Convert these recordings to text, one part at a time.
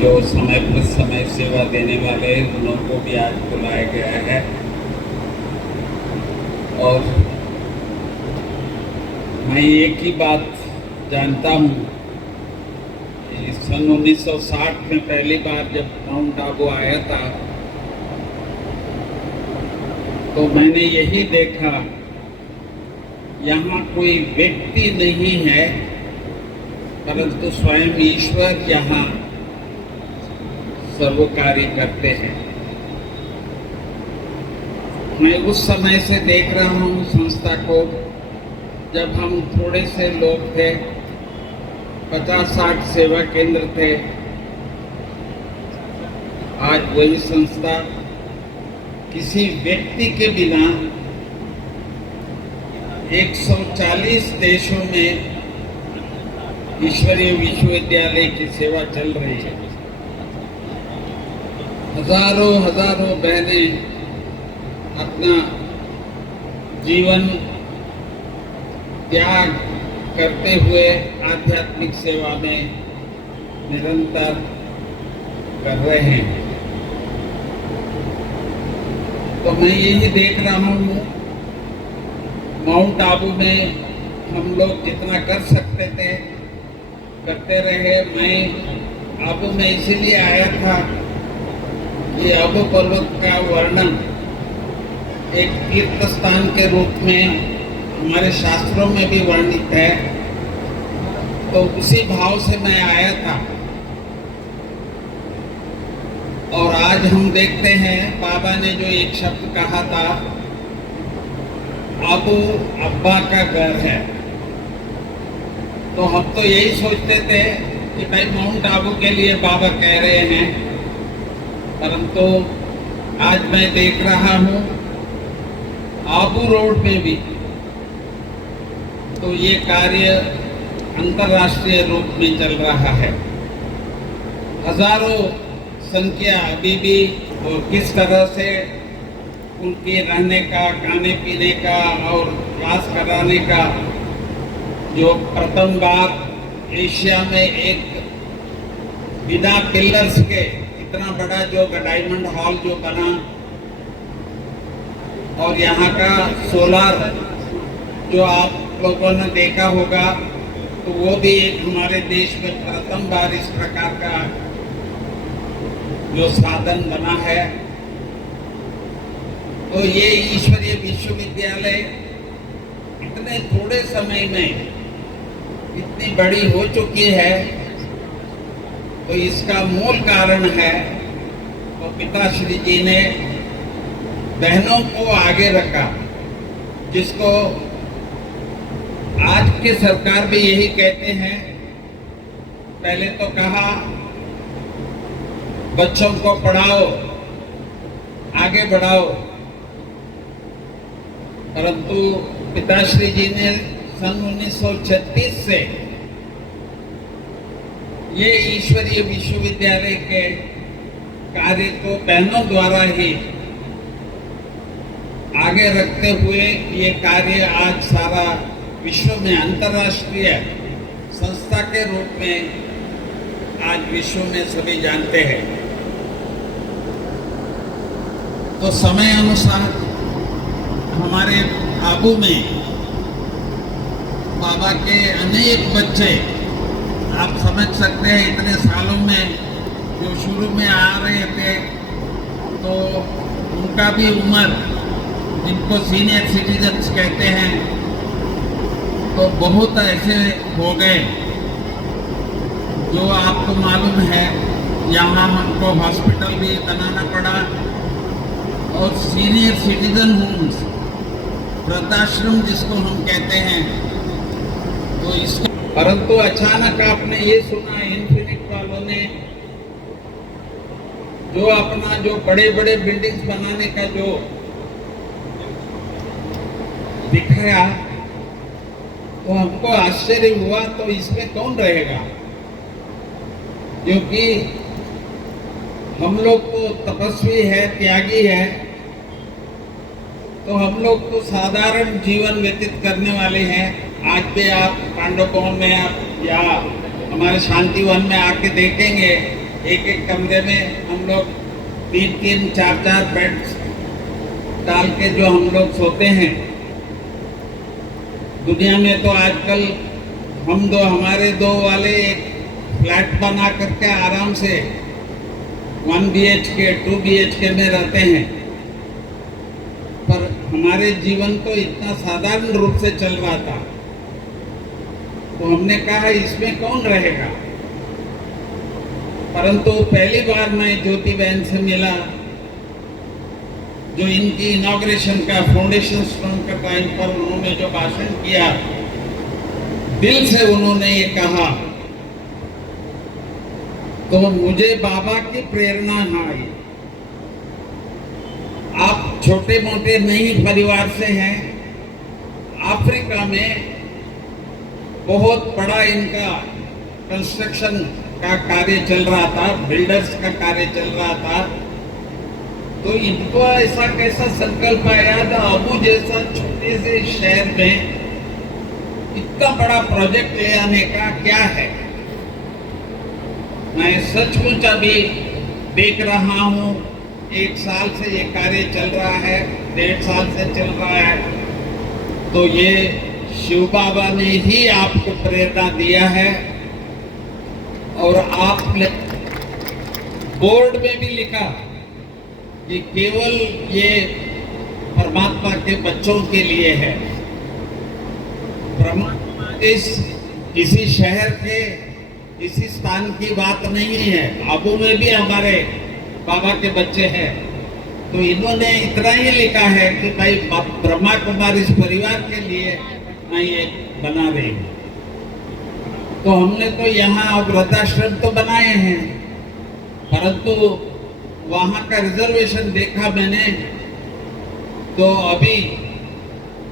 जो समय पर समय सेवा देने वाले उनको को भी आज बुलाया गया है। और मैं एक ही बात जानता हूँ कि सन 1960 में पहली बार जब माउंट आबू आया था तो मैंने यही देखा, यहाँ कोई व्यक्ति नहीं है परंतु स्वयं ईश्वर यहाँ सर्व कार्य करते हैं। मैं उस समय से देख रहा हूँ संस्था को, जब हम थोड़े से लोग थे, 50-60 सेवा केंद्र थे। आज वही संस्था किसी व्यक्ति के बिना 140 देशों में ईश्वरीय विश्वविद्यालय की सेवा चल रही है। हजारों बहनें अपना जीवन त्याग करते हुए आध्यात्मिक सेवा में निरंतर कर रहे हैं। तो मैं यही देख रहा हूँ, माउंट आबू में हम लोग जितना कर सकते थे करते रहे। मैं आबू में इसीलिए आया था कि आबू पर्वत का वर्णन एक तीर्थ स्थान के रूप में हमारे शास्त्रों में भी वर्णित है, तो उसी भाव से मैं आया था। और आज हम देखते हैं बाबा ने जो एक शब्द कहा था, आबू अब्बा का घर है। तो हम तो यही सोचते थे कि भाई माउंट आबू के लिए बाबा कह रहे हैं, परंतु आज मैं देख रहा हूँ आबू रोड में भी तो ये कार्य अंतर्राष्ट्रीय रूप में चल रहा है। हजारों संख्या अभी भी, और किस तरह से उनके रहने का, खाने पीने का और क्लास कराने का, जो प्रथम बार एशिया में एक बिना पिलर्स के इतना बड़ा जो डायमंड हॉल जो बना, और यहाँ का सोलार जो आप लोगों ने देखा होगा, तो वो भी एक हमारे देश में प्रथम बार इस प्रकार का जो साधन बना है। तो ये ईश्वरीय विश्वविद्यालय इतने थोड़े समय में इतनी बड़ी हो चुकी है, तो इसका मूल कारण है तो पिताश्री जी ने बहनों को आगे रखा, जिसको आज की सरकार भी यही कहते हैं। पहले तो कहा बच्चों को पढ़ाओ, आगे बढ़ाओ, परंतु पिताश्री जी ने सन 1936 से ये ईश्वरीय विश्वविद्यालय के कार्य को बहनों द्वारा ही आगे रखते हुए ये कार्य आज सारा विश्व में अंतर्राष्ट्रीय संस्था के रूप में आज विश्व में सभी जानते हैं। तो समय अनुसार हमारे आबू में बाबा के अनेक बच्चे, आप समझ सकते हैं इतने सालों में जो शुरू में आ रहे थे, तो उनका भी उम्र, जिनको सीनियर सिटीजन्स कहते हैं, तो बहुत ऐसे हो गए जो आपको मालूम है। यहाँ हमको हॉस्पिटल भी बनाना पड़ा और सीनियर सिटीजन होम्स, वृद्धाश्रम जिसको हम कहते हैं, तो इसको, परंतु अचानक आपने ये सुना इन्फिनिट वालों ने जो अपना जो बड़े बड़े बिल्डिंग्स बनाने का जो दिखाया, तो हमको आश्चर्य हुआ, तो इसमें कौन रहेगा? क्योंकि हम लोग तो तपस्वी है, त्यागी है, तो हम लोग तो साधारण जीवन व्यतीत करने वाले हैं। आज भी आप पांडव भवन में आप या हमारे शांति वन में आके देखेंगे एक एक कमरे में हम लोग 3-3, 4-4 बेड्स डाल के जो हम लोग सोते हैं। दुनिया में तो आजकल हमारे दो वाले एक फ्लैट बना करके आराम से 1 BHK 2 BHK में रहते हैं, पर हमारे जीवन तो इतना साधारण रूप से चल रहा था। तो हमने कहा इसमें कौन रहेगा। परंतु पहली बार मैं ज्योति बहन से मिला, जो इनकी इनॉग्रेशन का फाउंडेशन स्टोन का टाइम पर उन्होंने जो भाषण किया, दिल से उन्होंने ये कहा, तो मुझे बाबा की प्रेरणा आई। आप छोटे मोटे नहीं परिवार से हैं, अफ्रीका में बहुत बड़ा इनका कंस्ट्रक्शन का कार्य चल रहा था, बिल्डर्स का कार्य चल रहा था। तो इनको ऐसा कैसा संकल्प आया था, अबू जैसा छोटे से शहर में इतना बड़ा प्रोजेक्ट ले आने का क्या है। मैं सचमुच अभी देख रहा हूँ, 1 साल से ये कार्य चल रहा है, 1.5 साल से चल रहा है। तो ये शिव बाबा ने ही आपको प्रेरणा दिया है। और आपने बोर्ड में भी लिखा कि केवल ये परमात्मा के बच्चों के लिए है। परमात्मा इस किसी शहर के किसी स्थान की बात नहीं है। आबू में भी हमारे बाबा के बच्चे हैं। तो इन्होंने इतना ही लिखा है कि भाई ब्रह्मा कुमारी इस परिवार के लिए मैं ये बना रही हूँ। तो हमने तो यहाँ वृद्धाश्रम तो बनाए हैं, परंतु वहाँ का रिजर्वेशन देखा मैंने, तो अभी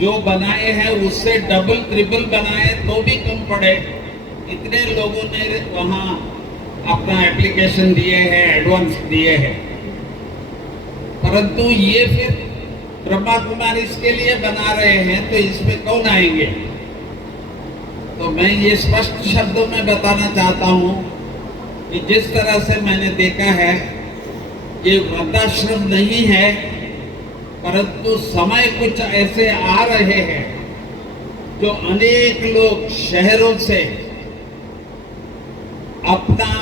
जो बनाए हैं उससे डबल ट्रिपल बनाए तो भी कम पड़े। इतने लोगों ने वहाँ अपना एप्लीकेशन दिए हैं, एडवांस दिए हैं। परंतु ये फिर ब्रह्मा कुमारी इसके लिए बना रहे हैं, तो इसमें कौन आएंगे। तो मैं ये स्पष्ट शब्दों में बताना चाहता हूँ कि जिस तरह से मैंने देखा है, ये वृद्धाश्रम नहीं है, परंतु समय कुछ ऐसे आ रहे हैं जो अनेक लोग शहरों से अपना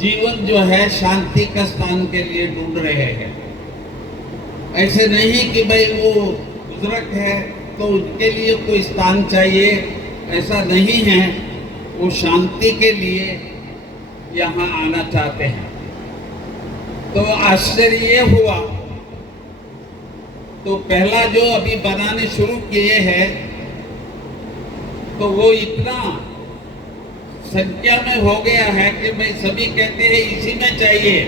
जीवन जो है शांति का स्थान के लिए ढूंढ रहे हैं। ऐसे नहीं कि भाई वो बुजुर्ग है तो उनके लिए कोई स्थान चाहिए, ऐसा नहीं है। वो शांति के लिए यहाँ आना चाहते हैं। तो आश्चर्य ये हुआ, तो पहला जो अभी बनाने शुरू किए हैं, तो वो इतना संख्या में हो गया है कि भाई सभी कहते हैं इसी में चाहिए।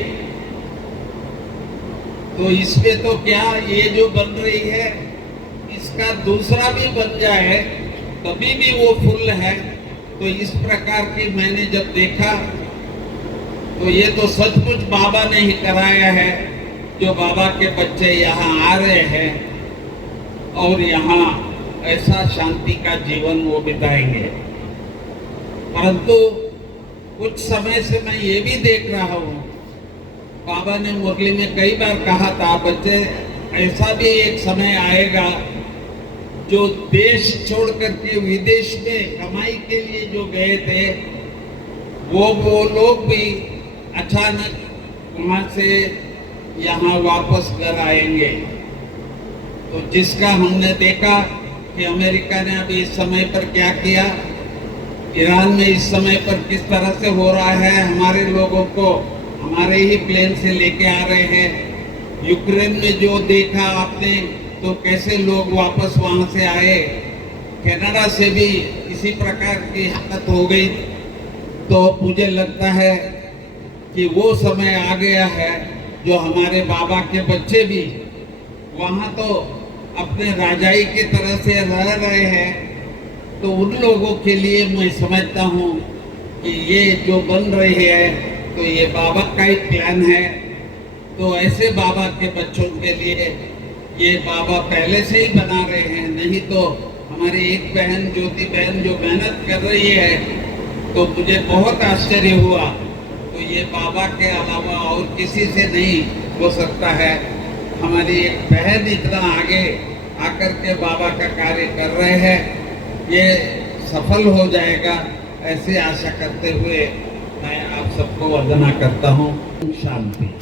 तो इसमें तो क्या, ये जो बन रही है इसका दूसरा भी बन जाए तभी भी वो फुल है। तो इस प्रकार की मैंने जब देखा, तो ये तो सचमुच बाबा ने ही कराया है, जो बाबा के बच्चे यहाँ आ रहे हैं और यहाँ ऐसा शांति का जीवन वो बिताएंगे। परंतु कुछ समय से मैं ये भी देख रहा हूँ, बाबा ने मुरली में कई बार कहा था, बच्चे ऐसा भी एक समय आएगा जो देश छोड़ करके विदेश में कमाई के लिए जो गए थे, वो लोग भी अचानक वहाँ से यहाँ वापस घर आएंगे। तो जिसका हमने देखा कि अमेरिका ने अभी इस समय पर क्या किया, ईरान में इस समय पर किस तरह से हो रहा है, हमारे लोगों को हमारे ही प्लेन से लेके आ रहे हैं। यूक्रेन में जो देखा आपने, तो कैसे लोग वापस वहां से आए। कनाडा से भी इसी प्रकार की हालत हो गई। तो मुझे लगता है कि वो समय आ गया है जो हमारे बाबा के बच्चे भी वहाँ तो अपने राजाई की तरह से रह रहे हैं। तो उन लोगों के लिए मैं समझता हूँ कि ये जो बन रही है, तो ये बाबा का ही प्लान है। तो ऐसे बाबा के बच्चों के लिए ये बाबा पहले से ही बना रहे हैं। नहीं तो हमारी एक बहन ज्योति बहन जो मेहनत कर रही है, तो मुझे बहुत आश्चर्य हुआ। तो तो ये बाबा के अलावा और किसी से नहीं हो सकता है। हमारी एक बहन इतना आगे आकर के बाबा का कार्य कर रहे हैं, ये सफल हो जाएगा ऐसी आशा करते हुए मैं आप सबको वंदना करता हूँ। शांति।